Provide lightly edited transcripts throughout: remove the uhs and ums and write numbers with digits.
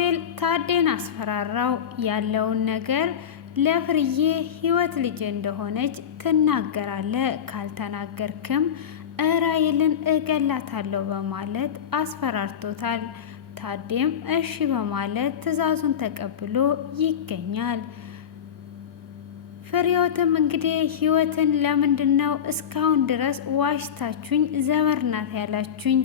ሮቤል ታዴን አስፈራራው። ያለውን ነገር ለፍርዬ ህይወት ልጅ እንደሆነች ትናገራለ፣ ካልተናገርክም ራሔልን እገላታለሁ በማለት አስፈራርቶታል። ታዴም እሺ በማለት ትዕዛዙን ተቀብሎ ይገኛል። ፍሬህይወትም እንግዲህ ህይወትን ለምንድን ነው እስካሁን ድረስ ዋሽታችሁኝ ዘመድ ናት ያላችሁኝ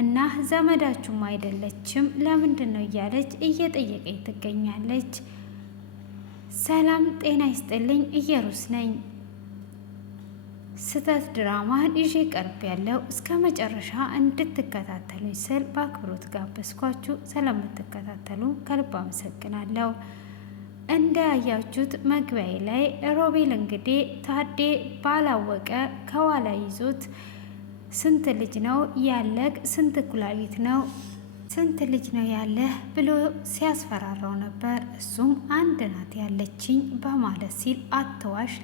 እና ዘመዳችሁም አይደለችም ለምንድን ነው እያለች እየጠየቀኝ ትገኛለች። ሰላም ጤና ይስጥልኝ፣ ኢየሩስ ነኝ። ስህተት ድራማን ይዤ ቀርብ ያለው እስከ መጨረሻ እንድትከታተሉኝ ስል በአክብሮት ጋበዝኳችሁ። ስለምትከታተሉ ከልብ አመሰግናለሁ። እንዳያችሁት መግቢያዬ ላይ ሮቤል እንግዲህ ታዴ ባላወቀ ከኋላ ይዞት ስንት ልጅ ነው ያለህ? ስንት ኩላሊት ነው? ስንት ልጅ ነው ያለህ ብሎ ሲያስፈራራው ነበር። እሱም አንድ ናት ያለችኝ በማለት ሲል አትዋሽ፣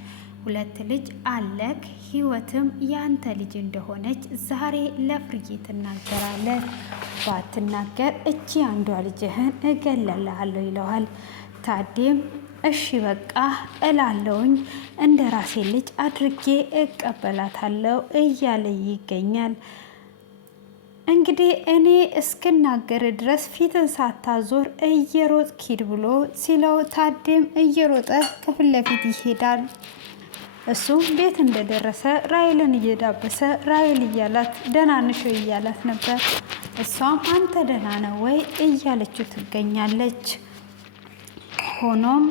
2 ልጅ አለክ፣ ህይወትም ያንተ ልጅ እንደሆነች ዛሬ ለፍርዬ ትናገራለህ። ባትናገር እቺ አንዷ ልጅህን እገለልሃለሁ ይለዋል። ታዴም እሺ በቃ እላለውኝ፣ እንደ ራሴ ልጅ አድርጌ እቀበላታለሁ እያለ ይገኛል። እንግዲህ እኔ እስክናገር ድረስ ፊትን ሳታዞር እየሮጥ ኪድ ብሎ ሲለው ታዴም እየሮጠ ከፊት ለፊት ይሄዳል። እሱም ቤት እንደደረሰ ራሔልን እየዳበሰ ራሔል እያላት ደህና ነሽ እያላት ነበር። እሷም አንተ ደህና ነው ወይ እያለችው ትገኛለች። ሆኖም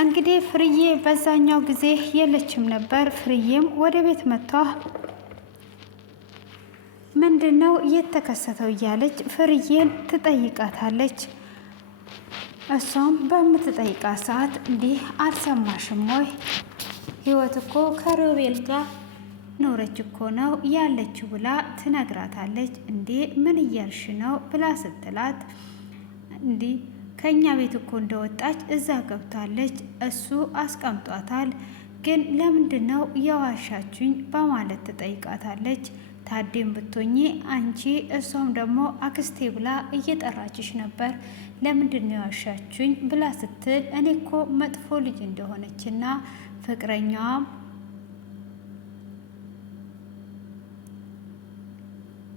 እንግዲህ ፍርዬ በዛኛው ጊዜ የለችም ነበር። ፍርዬም ወደ ቤት መጥቷ ምንድነው የተከሰተው እያለች ፍርዬን ትጠይቃታለች። እሷም በምትጠይቃት ሰዓት እንዲህ አልሰማሽም ወይ ህይወት እኮ ከሮቤል ጋር ኖረች እኮ ነው ያለችው ብላ ትነግራታለች። እንዴ ምን እያልሽ ነው ብላ ስትላት እንዲህ ከኛ ቤት እኮ እንደወጣች እዛ ገብታለች፣ እሱ አስቀምጧታል። ግን ለምንድን ነው የዋሻችሁኝ በማለት ትጠይቃታለች። ታዴም ብትሆኚ አንቺ እሷም ደግሞ አክስቴ ብላ እየጠራችሽ ነበር፣ ለምንድን ነው የዋሻችሁኝ ብላ ስትል እኔ እኮ መጥፎ ልጅ እንደሆነችና ፍቅረኛዋም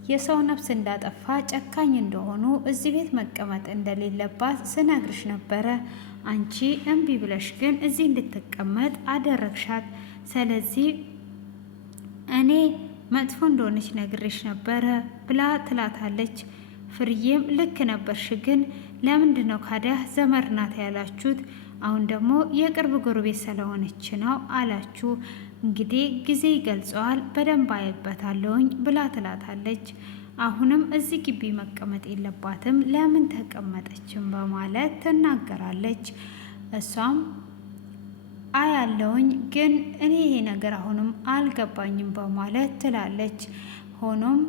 የሰው ነፍስ እንዳጠፋ ጨካኝ እንደሆኑ እዚህ ቤት መቀመጥ እንደሌለባት ስነግርሽ ነበረ። አንቺ እምቢ ብለሽ ግን እዚህ እንድትቀመጥ አደረግሻት። ስለዚህ እኔ መጥፎ እንደሆነች ነግሬሽ ነበረ ብላ ትላታለች። ፍርዬም ልክ ነበርሽ፣ ግን ለምንድን ነው ካዲያ ዘመድ ናት ያላችሁት? አሁን ደግሞ የቅርብ ጎረቤት ስለሆነች ነው አላችሁ። እንግዲህ ጊዜ ይገልጸዋል፣ በደንብ አይበታለሁኝ ብላ ትላታለች። አሁንም እዚህ ግቢ መቀመጥ የለባትም ለምን ተቀመጠችም በማለት ትናገራለች። እሷም አያለውኝ ግን እኔ ይሄ ነገር አሁንም አልገባኝም በማለት ትላለች። ሆኖም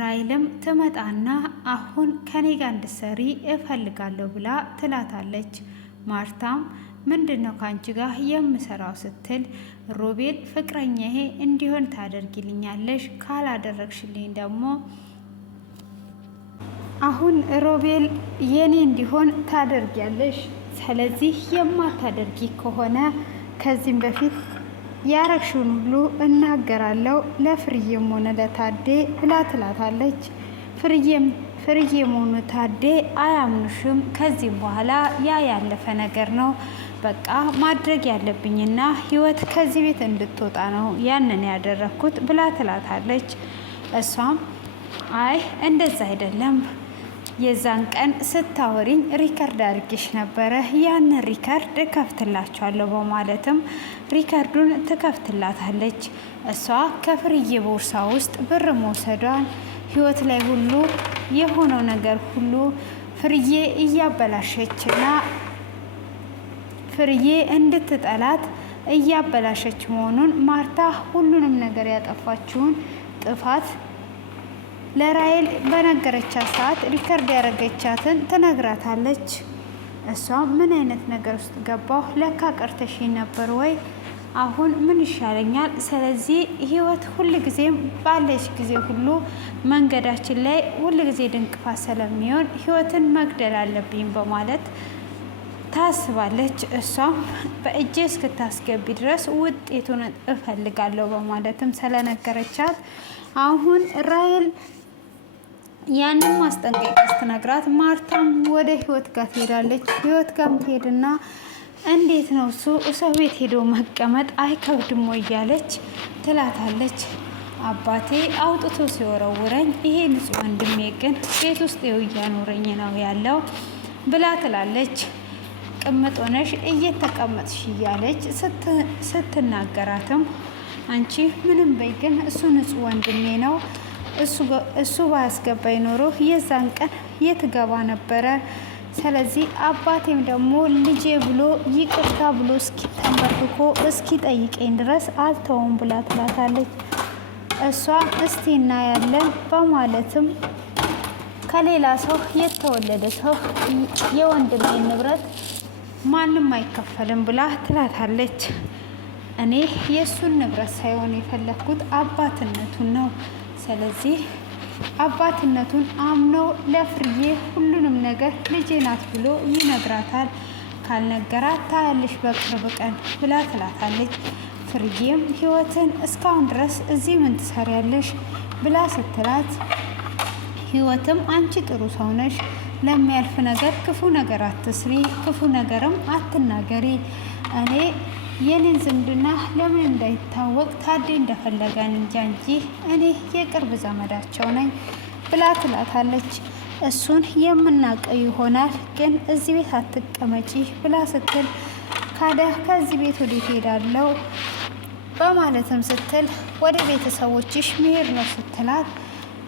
ራሔልም ትመጣና አሁን ከኔ ጋር እንድትሰሪ እፈልጋለሁ ብላ ትላታለች። ማርታም ምንድነው ካንቺ ጋር የምሰራው ስትል ሮቤል ፍቅረኛዬ እንዲሆን ታደርጊልኛለሽ፣ ካላደረግሽልኝ ደግሞ አሁን ሮቤል የኔ እንዲሆን ታደርጊያለሽ። ስለዚህ የማታደርጊ ከሆነ ከዚህም በፊት ያረግሽውን ሁሉ እናገራለሁ ለፍርዬም ሆነ ለታዴ ብላ ትላታለች። ፍርዬም ሆነ ታዴ አያምኑሽም። ከዚህም በኋላ ያ ያለፈ ነገር ነው። በቃ ማድረግ ያለብኝና ህይወት ከዚህ ቤት እንድትወጣ ነው ያንን ያደረኩት ብላ ትላታለች። እሷም አይ እንደዛ አይደለም፣ የዛን ቀን ስታወሪኝ ሪከርድ አድርጌሽ ነበረ፣ ያንን ሪከርድ እከፍትላችኋለሁ በማለትም ሪከርዱን ትከፍትላታለች። እሷ ከፍርዬ ቦርሳ ውስጥ ብር መውሰዷን ህይወት ላይ ሁሉ የሆነው ነገር ሁሉ ፍርዬ እያበላሸችና ፍርዬ እንድትጠላት እያበላሸች መሆኑን ማርታ ሁሉንም ነገር ያጠፋችውን ጥፋት ለራሔል በነገረቻት ሰዓት ሪከርድ ያደረገቻትን ትነግራታለች። እሷ ምን አይነት ነገር ውስጥ ገባሁ፣ ለካ ቀርተሽኝ ነበር ወይ አሁን ምን ይሻለኛል? ስለዚህ ህይወት ሁልጊዜም ባለች ጊዜ ሁሉ መንገዳችን ላይ ሁልጊዜ ድንቅፋት ስለሚሆን ህይወትን መግደል አለብኝ በማለት ታስባለች። እሷም በእጄ እስክታስገቢ ድረስ ውጤቱን እፈልጋለሁ በማለትም ስለነገረቻት አሁን ራሔል ያንን ማስጠንቀቂያ ስትነግራት ማርታም ወደ ህይወት ጋር ትሄዳለች። ህይወት ጋር ትሄድና እንዴት ነው እሱ ሰው ቤት ሄዶ መቀመጥ አይከብድም ወይ እያለች ትላታለች። አባቴ አውጥቶ ሲወረውረኝ ይሄ ንጹህ ወንድሜ ግን ቤት ውስጥ ይኸው እያኖረኝ ነው ያለው ብላ ትላለች። ቅምጥ ሆነሽ እየተቀመጥሽ እያለች ስትናገራትም አንቺ ምንም በይ ግን እሱ ንጹህ ወንድሜ ነው፣ እሱ ባያስገባኝ ኖሮ የዛን ቀን የት ገባ ነበረ። ስለዚህ አባቴም ደግሞ ልጄ ብሎ ይቅርታ ብሎ ተንበርክኮ እስኪ ጠይቀኝ ድረስ አልተውም ብላ ትላታለች። እሷ እስቲ እናያለን በማለትም ከሌላ ሰው የተወለደ ሰው የወንድሜን ንብረት ማንም አይከፈልም ብላ ትላታለች። እኔ የእሱን ንብረት ሳይሆን የፈለግኩት አባትነቱን ነው። ስለዚህ አባትነቱን አምኖ ለፍርዬ ሁሉንም ነገር ልጄ ናት ብሎ ይነግራታል። ካልነገራት ታያለሽ በቅርብ ቀን ብላ ትላታለች። ፍርዬም ህይወትን እስካሁን ድረስ እዚህ ምን ትሰሪያለሽ ብላ ስትላት ህይወትም አንቺ ጥሩ ሰው ነሽ፣ ለሚያልፍ ነገር ክፉ ነገር አትስሪ፣ ክፉ ነገርም አትናገሪ። እኔ የኔን ዝምድና ለምን እንዳይታወቅ ታዴ እንደፈለገን እንጂ እኔ የቅርብ ዘመዳቸው ነኝ ብላ ትላታለች። እሱን የምናውቀው ይሆናል ግን እዚህ ቤት አትቀመጪ ብላ ስትል ካዲያ ከዚህ ቤት ወዴት ሄዳለሁ በማለትም ስትል ወደ ቤተሰቦችሽ መሄድ ነው ስትላት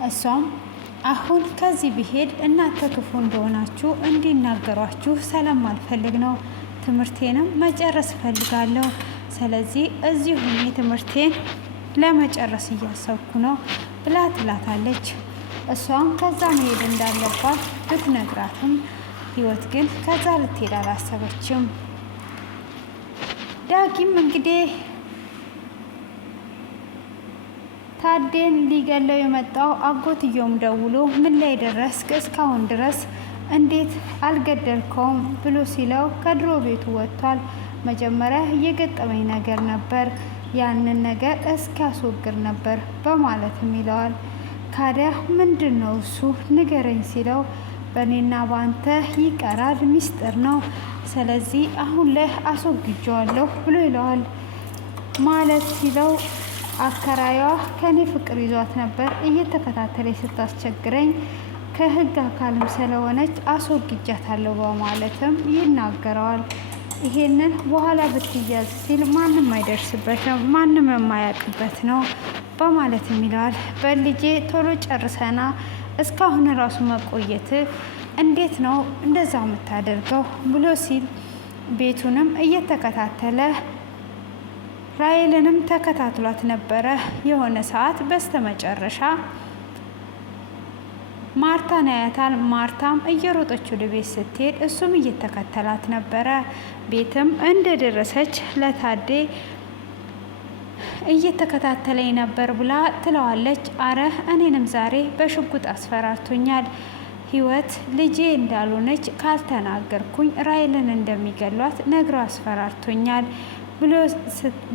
እሷም አሁን ከዚህ ብሄድ እናንተ ክፉ እንደሆናችሁ እንዲናገሯችሁ ስለማልፈልግ ነው። ትምህርቴንም መጨረስ እፈልጋለሁ። ስለዚህ እዚሁ ሆኜ ትምህርቴን ለመጨረስ እያሰብኩ ነው ብላ ትላታለች። እሷም ከዛ መሄድ እንዳለባት ብትነግራትም ህይወት ግን ከዛ ልትሄድ አላሰበችም። ዳጊም እንግዲህ ታዴን ሊገለው የመጣው አጎትየውም ደውሎ ምን ላይ ደረስክ? እስካሁን ድረስ እንዴት አልገደልከውም ብሎ ሲለው ከድሮ ቤቱ ወጥቷል። መጀመሪያ የገጠመኝ ነገር ነበር፣ ያንን ነገር እስኪያስወግድ ነበር በማለትም ይለዋል። ካዲያ ምንድን ነው እሱ ንገረኝ ሲለው በእኔና በአንተ ይቀራል፣ ሚስጥር ነው። ስለዚህ አሁን ላይ አስወግጀዋለሁ ብሎ ይለዋል። ማለት ሲለው አከራዩዋ ከኔ ፍቅር ይዟት ነበር እየተከታተለች ስታስቸግረኝ ከህግ አካልም ስለሆነች አስወግጃታለሁ በማለትም ይናገረዋል። ይሄንን በኋላ ብትያዝ ሲል ማንም አይደርስበትም፣ ማንም የማያውቅበት ነው በማለትም ይለዋል። በልጄ ቶሎ ጨርሰና እስካሁን ራሱ መቆየት እንዴት ነው እንደዛ የምታደርገው ብሎ ሲል ቤቱንም እየተከታተለ ራሔልንም ተከታትሏት ነበረ። የሆነ ሰዓት በስተመጨረሻ ማርታን ያያታል። ማርታም እየሮጠች ወደ ቤት ስትሄድ እሱም እየተከተላት ነበረ። ቤትም እንደደረሰች ለታዴ እየተከታተለኝ ነበር ብላ ትለዋለች። አረ እኔንም ዛሬ በሽጉጥ አስፈራርቶኛል። ህይወት ልጄ እንዳልሆነች ካልተናገርኩኝ ራሔልን እንደሚገሏት ነግሮ አስፈራርቶኛል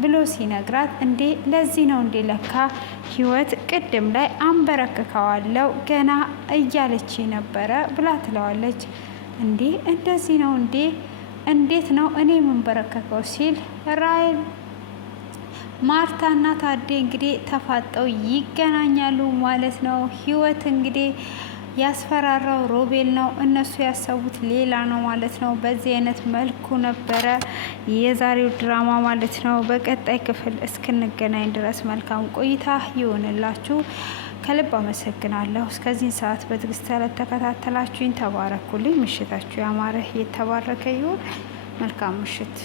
ብሎ ሲነግራት እንዴ ለዚህ ነው እንዴ ለካ ህይወት ቅድም ላይ አንበረክከዋለው ገና እያለች ነበረ ብላ ትለዋለች። እንዴ እንደዚህ ነው እንዴ እንዴት ነው እኔ የምንበረከከው ሲል ራሔል ማርታና ታዴ እንግዲህ ተፋጠው ይገናኛሉ ማለት ነው። ህይወት እንግዲህ ያስፈራራው ሮቤል ነው፣ እነሱ ያሰቡት ሌላ ነው ማለት ነው። በዚህ አይነት መልኩ ነበረ የዛሬው ድራማ ማለት ነው። በቀጣይ ክፍል እስክንገናኝ ድረስ መልካም ቆይታ ይሆንላችሁ። ከልብ አመሰግናለሁ። እስከዚህ ሰዓት በትዕግስት ስለተከታተላችሁኝ ተባረኩልኝ። ምሽታችሁ ያማረ የተባረከ ይሁን። መልካም ምሽት።